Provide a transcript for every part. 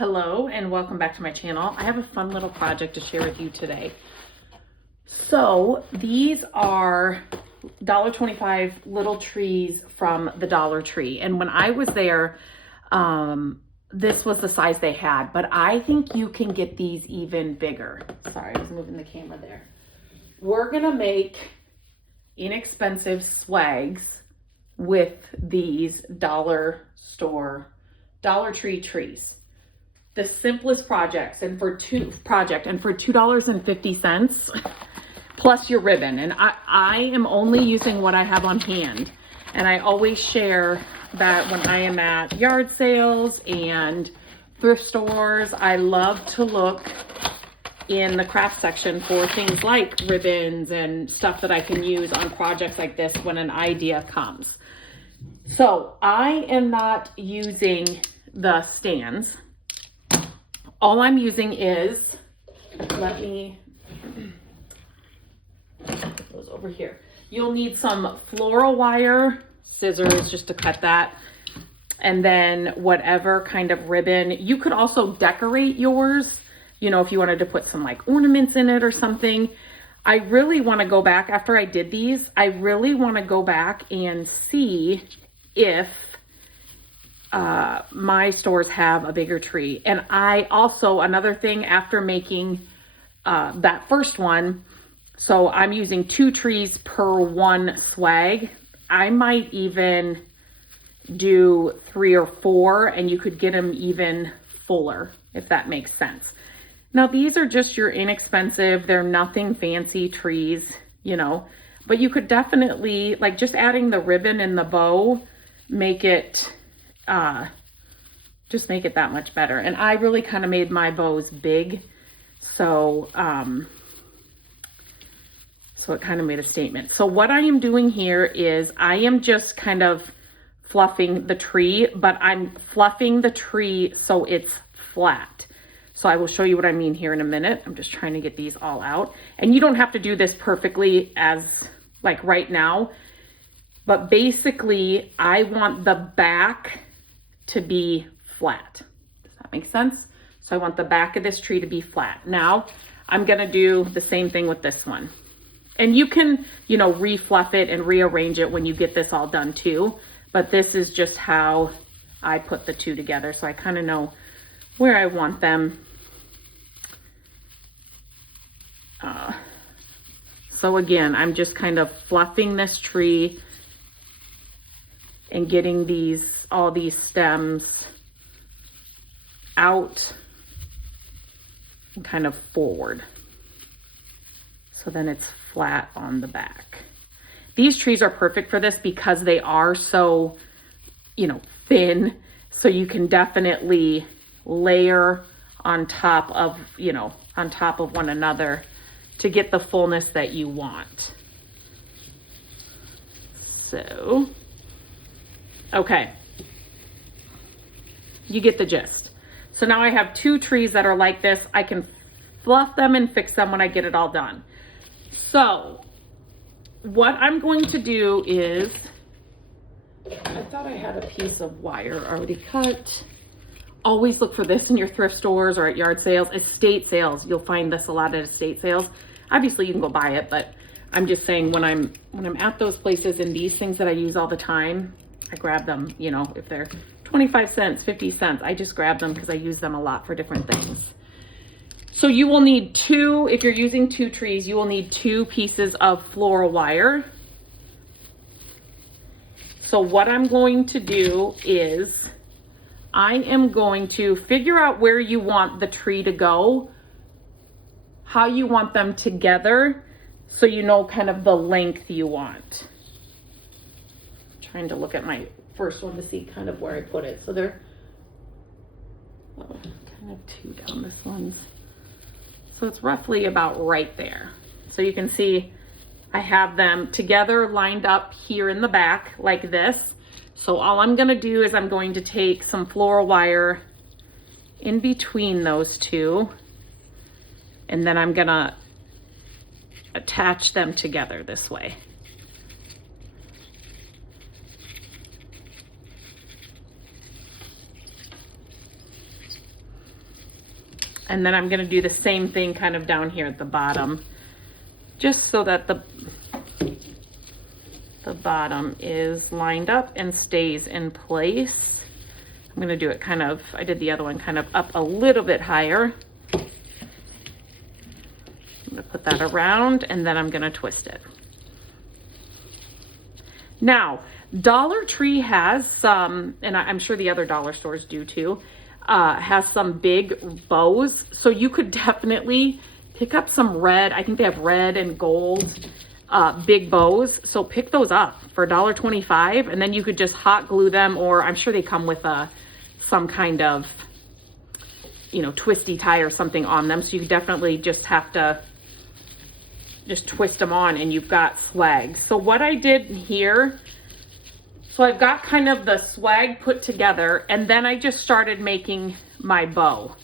Hello and welcome back to my channel. I have a fun little project to share with you today. So these are $1.25 little trees from the Dollar Tree. And when I was there, this was the size they had, but I think you can get these even bigger. Sorry, I was moving the camera there. We're gonna make inexpensive swags with these Dollar Tree trees. The simplest projects and for $2.50 plus your ribbon. And I am only using what I have on hand. And I always share that when I am at yard sales and thrift stores, I love to look in the craft section for things like ribbons and stuff that I can use on projects like this when an idea comes. So I am not using the stands. All I'm using is, let me put those over here. You'll need some floral wire, scissors just to cut that, and then whatever kind of ribbon. You could also decorate yours, you know, if you wanted to put some like ornaments in it or something. I really want to go back after I did these. I really want to go back and see if my stores have a bigger tree. And I also, another thing after making that first one, so I'm using 2 trees per one swag. I might even do 3 or 4 and you could get them even fuller, if that makes sense. Now these are just your inexpensive, they're nothing fancy trees, you know, but you could definitely, like just adding the ribbon and the bow, make it just make it that much better. And I really kind of made my bows big, so it kind of made a statement. So what I am doing here is I am just kind of fluffing the tree, but I'm fluffing the tree so it's flat. So I will show you what I mean here in a minute. I'm just trying to get these all out. And you don't have to do this perfectly as like right now, but basically I want the back to be flat. Does that make sense? So I want the back of this tree to be flat. Now I'm gonna do the same thing with this one. And you can, you know, refluff it and rearrange it when you get this all done too. But this is just how I put the two together. So I kind of know where I want them. So again, I'm just kind of fluffing this tree and getting all these stems out and kind of forward. So then it's flat on the back. These trees are perfect for this because they are so, you know, thin. So you can definitely layer on top of, you know, on top of one another to get the fullness that you want. So, okay, you get the gist. So now I have 2 trees that are like this. I can fluff them and fix them when I get it all done. So what I'm going to do is, I thought I had a piece of wire already cut. Always look for this in your thrift stores or at yard sales, estate sales. You'll find this a lot at estate sales. Obviously you can go buy it, but I'm just saying when I'm at those places and these things that I use all the time, I grab them, you know, if they're 25 cents, 50 cents, I just grab them because I use them a lot for different things. So you will need 2, if you're using 2 trees, you will need 2 pieces of floral wire. So what I'm going to do is I am going to figure out where you want the tree to go, how you want them together, so you know kind of the length you want. Trying to look at my first one to see kind of where I put it. So they're kind of 2 down this one's. So it's roughly about right there. So you can see I have them together lined up here in the back like this. So all I'm gonna do is I'm going to take some floral wire in between those 2, and then I'm gonna attach them together this way. And then I'm gonna do the same thing kind of down here at the bottom, just so that the bottom is lined up and stays in place. I'm gonna do it kind of, I did the other one kind of up a little bit higher. I'm gonna put that around and then I'm gonna twist it. Now, Dollar Tree has some, and I'm sure the other dollar stores do too, has some big bows. So you could definitely pick up some red. I think they have red and gold big bows. So pick those up for $1.25 and then you could just hot glue them, or I'm sure they come with some kind of, you know, twisty tie or something on them. So you definitely just have to just twist them on and you've got swag. So what I did here, so I've got kind of the swag put together and then I just started making my bow.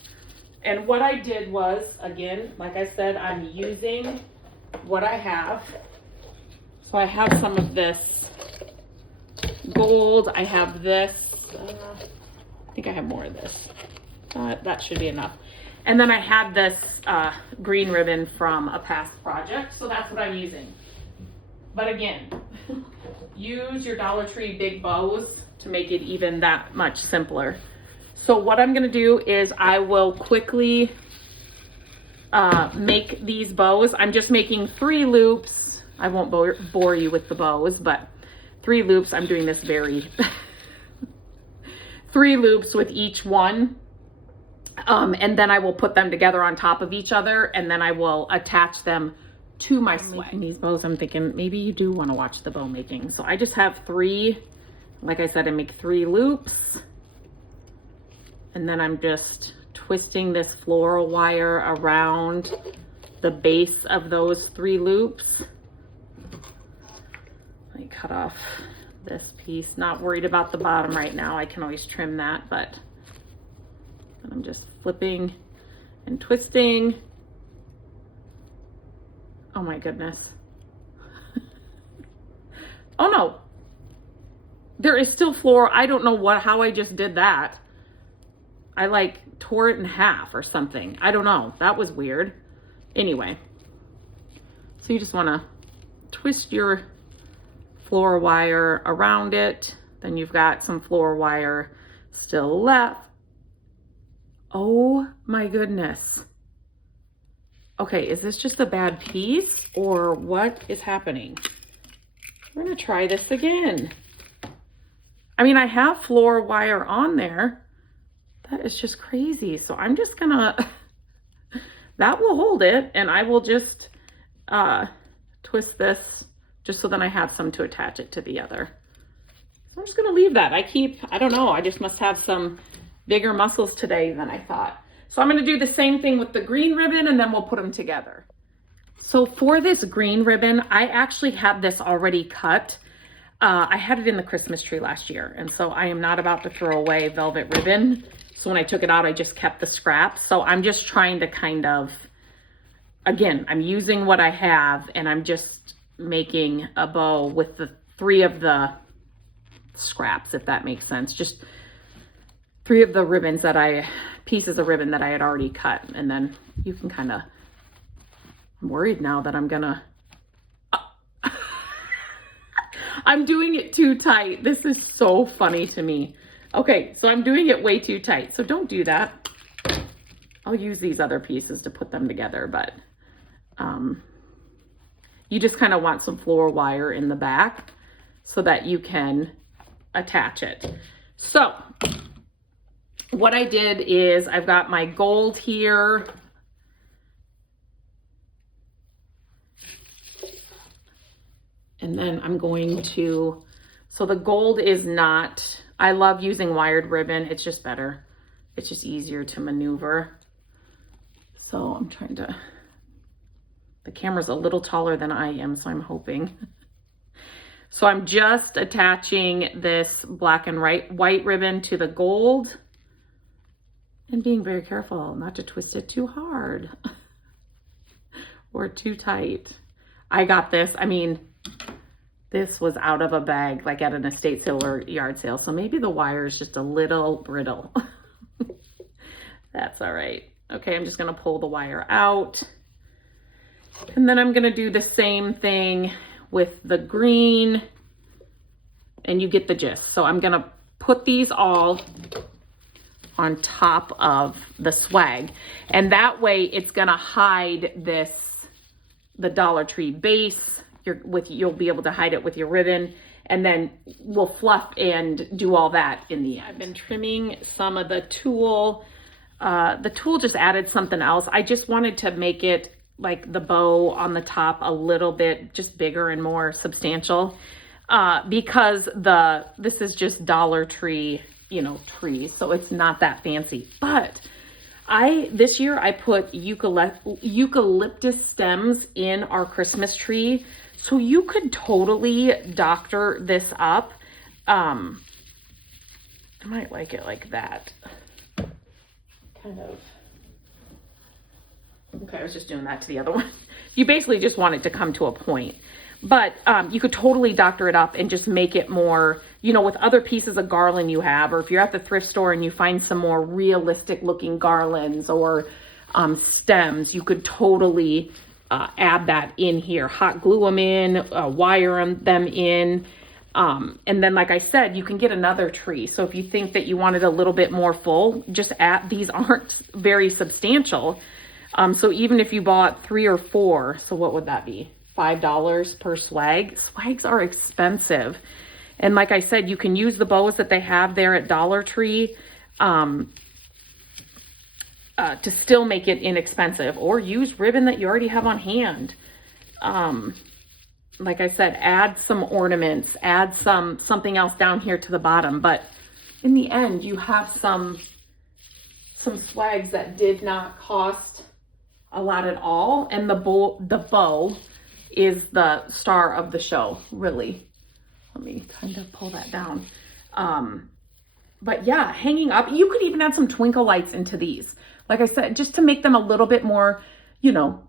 And what I did was, again, like I said, I'm using what I have. So I have some of this gold. I have this, I think I have more of this. That should be enough. And then I had this green ribbon from a past project, so that's what I'm using. But again, use your Dollar Tree big bows to make it even that much simpler. So what I'm gonna do is I will quickly make these bows. I'm just making 3 loops. I won't bore you with the bows, but 3 loops. I'm doing this very 3 loops with each one. And then I will put them together on top of each other and then I will attach them to my swag. These bows, I'm thinking maybe you do want to watch the bow making. So I just have 3, like I said, I make 3 loops and then I'm just twisting this floral wire around the base of those 3 loops. Let me cut off this piece. Not worried about the bottom right now. I can always trim that, but I'm just flipping and twisting. Oh my goodness. Oh no. There is still floral. I don't know how I just did that. I like tore it in half or something. I don't know. That was weird. Anyway. So you just want to twist your floral wire around it. Then you've got some floral wire still left. Oh my goodness. Okay, is this just a bad piece or what is happening? We're gonna try this again. I mean, I have floral wire on there. That is just crazy. So I'm just gonna, that will hold it and I will just twist this just so then I have some to attach it to the other. So I'm just gonna leave that. I don't know, I just must have some bigger muscles today than I thought. So I'm gonna do the same thing with the green ribbon and then we'll put them together. So for this green ribbon, I actually have this already cut. I had it in the Christmas tree last year. And so I am not about to throw away velvet ribbon. So when I took it out, I just kept the scraps. So I'm just trying to kind of, again, I'm using what I have and I'm just making a bow with the 3 of the scraps, if that makes sense. Just 3 of the ribbons pieces of ribbon that I had already cut. And then you can kind of, I'm worried now that I'm gonna, I'm doing it too tight. This is so funny to me. Okay, so I'm doing it way too tight. So don't do that. I'll use these other pieces to put them together, but you just kind of want some floral wire in the back so that you can attach it. So what I did is I've got my gold here. And then I'm going to, so the gold is not, I love using wired ribbon. It's just better. It's just easier to maneuver. So I'm trying to, the camera's a little taller than I am, so I'm hoping. So I'm just attaching this black and white ribbon to the gold and being very careful not to twist it too hard or too tight. I got this. I mean, this was out of a bag, like at an estate sale or yard sale. So maybe the wire is just a little brittle. That's all right. Okay, I'm just gonna pull the wire out. And then I'm gonna do the same thing with the green, and you get the gist. So I'm gonna put these all on top of the swag. And that way it's gonna hide this, the Dollar Tree base. You'll be able to hide it with your ribbon, and then we'll fluff and do all that in the end. I've been trimming some of the tulle. The tulle just added something else. I just wanted to make it like the bow on the top a little bit just bigger and more substantial, because this is just Dollar Tree, you know, trees, so it's not that fancy. But this year I put eucalyptus stems in our Christmas tree, so you could totally doctor this up. I might like it like that. Kind of. Okay, I was just doing that to the other one. You basically just want it to come to a point. But you could totally doctor it up and just make it more, you know, with other pieces of garland you have, or if you're at the thrift store and you find some more realistic looking garlands or stems, you could totally add that in here. Hot glue them in, wire them in. And then, like I said, you can get another tree. So if you think that you want it a little bit more full, just add, these aren't very substantial. So even if you bought 3 or 4, so what would that be? $5 per swag. Swags are expensive. And like I said, you can use the bows that they have there at Dollar Tree to still make it inexpensive, or use ribbon that you already have on hand. Like I said, add some ornaments, add something else down here to the bottom. But in the end, you have some swags that did not cost a lot at all. And the bow is the star of the show, really. Let me kind of pull that down. But yeah, hanging up, you could even add some twinkle lights into these. Like I said, just to make them a little bit more, you know,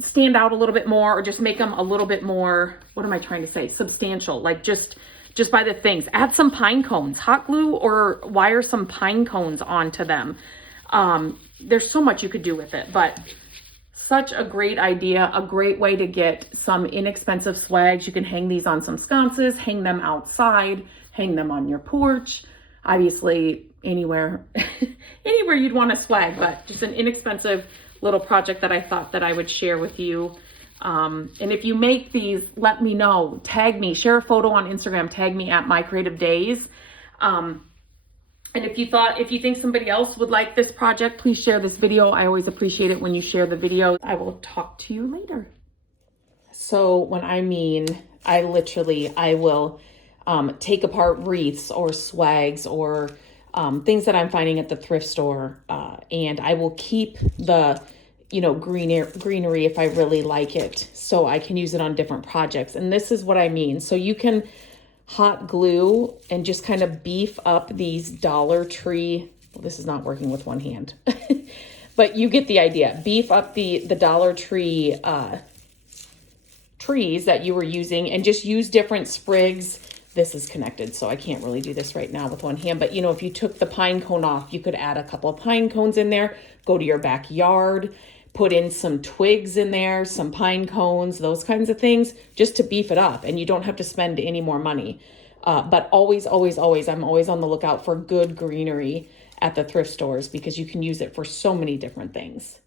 stand out a little bit more, or just make them a little bit more, what am I trying to say? Substantial, like just by the things. Add some pine cones, hot glue or wire some pine cones onto them. There's so much you could do with it, but such a great idea, a great way to get some inexpensive swags. You can hang these on some sconces, hang them outside, hang them on your porch, obviously anywhere, anywhere you'd want a swag, but just an inexpensive little project that I thought that I would share with you. And if you make these, let me know, tag me, share a photo on Instagram, tag me at My Creative Days. And if you think somebody else would like this project, please share this video. I always appreciate it when you share the video. I will talk to you later. So when I will take apart wreaths or swags or things that I'm finding at the thrift store, and I will keep the, you know, greenery if I really like it, so I can use it on different projects. And this is what I mean. So you can hot glue and just kind of beef up these Dollar Tree. Well, this is not working with one hand, but you get the idea. Beef up the Dollar Tree trees that you were using, and just use different sprigs. This is connected, so I can't really do this right now with one hand, but you know, if you took the pine cone off, you could add a couple of pine cones in there, go to your backyard, put in some twigs in there, some pine cones, those kinds of things, just to beef it up, and you don't have to spend any more money. But always, always, always, I'm always on the lookout for good greenery at the thrift stores, because you can use it for so many different things.